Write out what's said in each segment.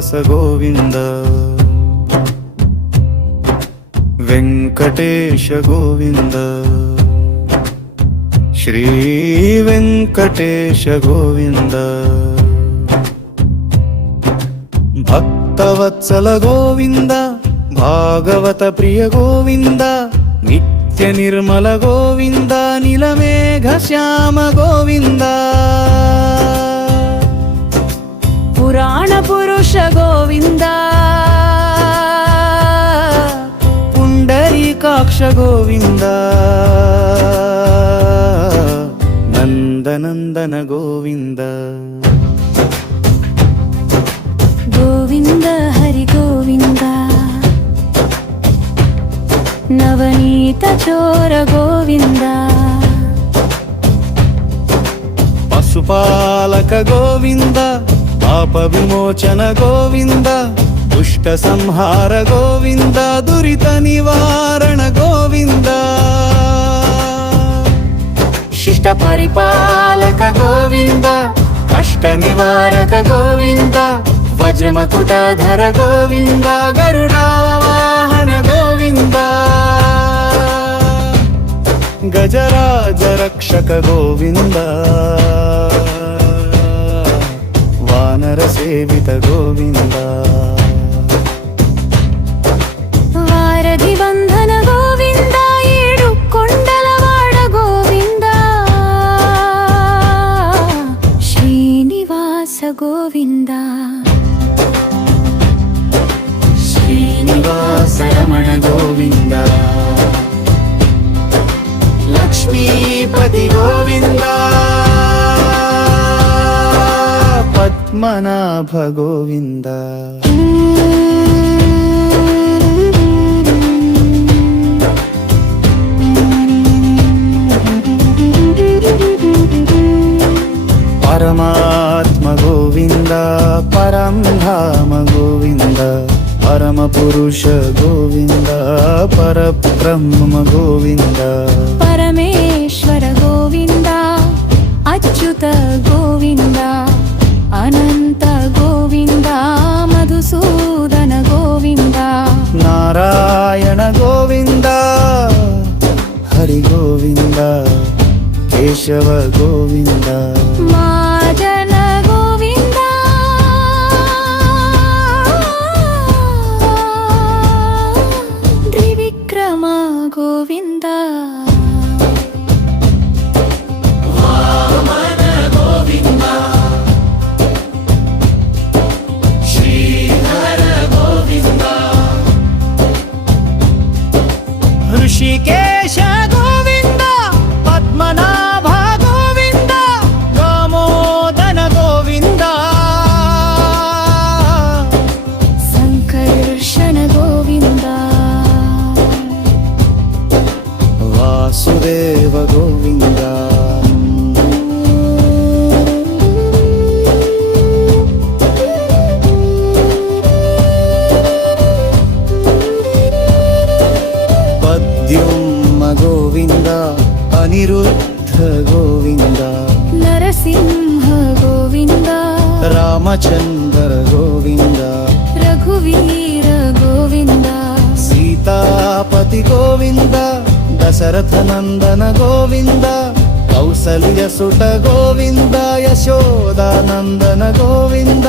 శ్రీనివాస గోవింద వెంకటేశ గోవింద శ్రీ వెంకటేశ గోవింద భక్తవత్సల గోవింద భాగవత ప్రియ గోవింద నిత్య నిర్మల గోవింద నీలమేఘ శ్యామ గోవింద పురాణ పురుష గోవింద పుండరీకాక్ష గోవింద నందనందన గోవింద గోవింద హరి గోవింద నవనీత చోర గోవింద పశుపాలక గోవింద పాప విమోచన గోవింద దుష్ట సంహార గోవింద దురిత నివారణ గోవింద శిష్ట పరిపాలక గోవింద కష్ట నివారక గోవింద వజ్రమకుటాధర గోవింద గరుడావాహన గోవింద గజరాజ రక్షక గోవింద వానర సేవిత గోవింద వారధి బంధన గోవింద ఏడు కొండలవాడ గోవింద శ్రీనివాస గోవింద శ్రీనివాస రమణ గోవింద లక్ష్మీపతి గోవింద పద్మనాభ గోవింద పరమాత్మ గోవింద పరంధామ గోవింద పరమ పురుష గోవింద పరబ్రహ్మ గోవింద పరమేశ్వర గోవింద అచ్యుత గోవింద అనంత గోవింద మధుసూదన గోవింద నారాయణ గోవింద హరి గోవింద కేశవ గోవింద మాజన గోవింద త్రివిక్రమ గోవింద ఋషికేశ గోవింద పద్మనాభ గోవింద దామోదన గోవింద సంకర్షణ గోవింద వాసుదేవ గోవింద పద్యుమ్న గోవింద అనిరుద్ధ గోవింద నరసింహ గోవింద రామచంద్ర గోవింద రఘువీర గోవింద సీతాపతి గోవింద దశరథ నందన గోవింద కౌసల్య సుత గోవింద యశోదానందన గోవింద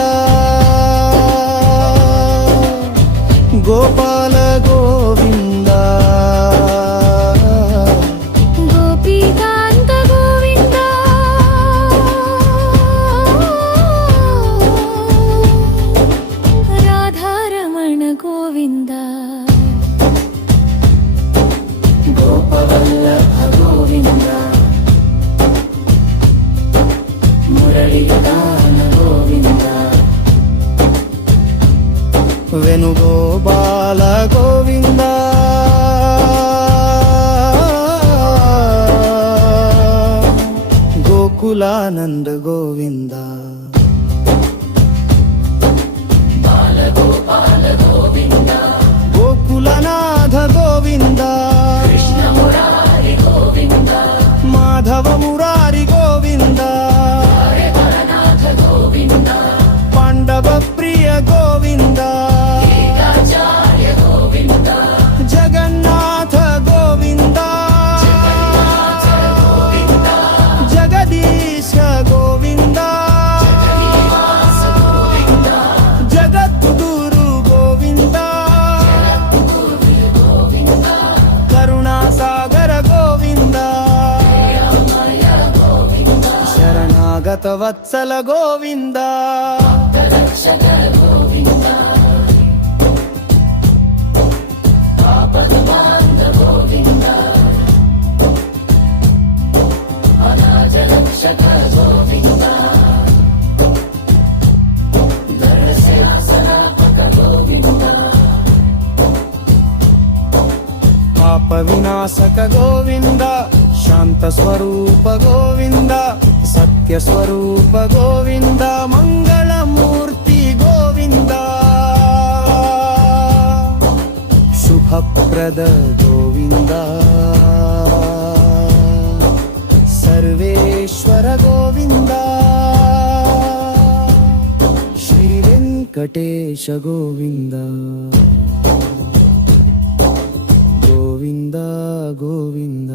గోపాల గోవింద గోపీకాంత గోవింద రాధారమణ గోవింద గోపవల్లభ గోవింద మురళీగాన గోవింద వెనుగోపాల గోవింద గోకులానంద గోవింద బాలగోపాల గోవింద గోకులనాథ గోవింద కృష్ణ మురారి గోవింద మాధవ మురారి గోవింద పాండవ ప్రియ గోవింద భగతవత్సల గోవింద పాప వినాశక గోవింద శాంత స్వరూప గోవింద సత్య స్వరూప గోవింద మంగళమూర్తి గోవింద శుభప్రద గోవింద సర్వేశ్వర గోవింద శ్రీ వెంకటేశ గోవింద గోవింద గోవింద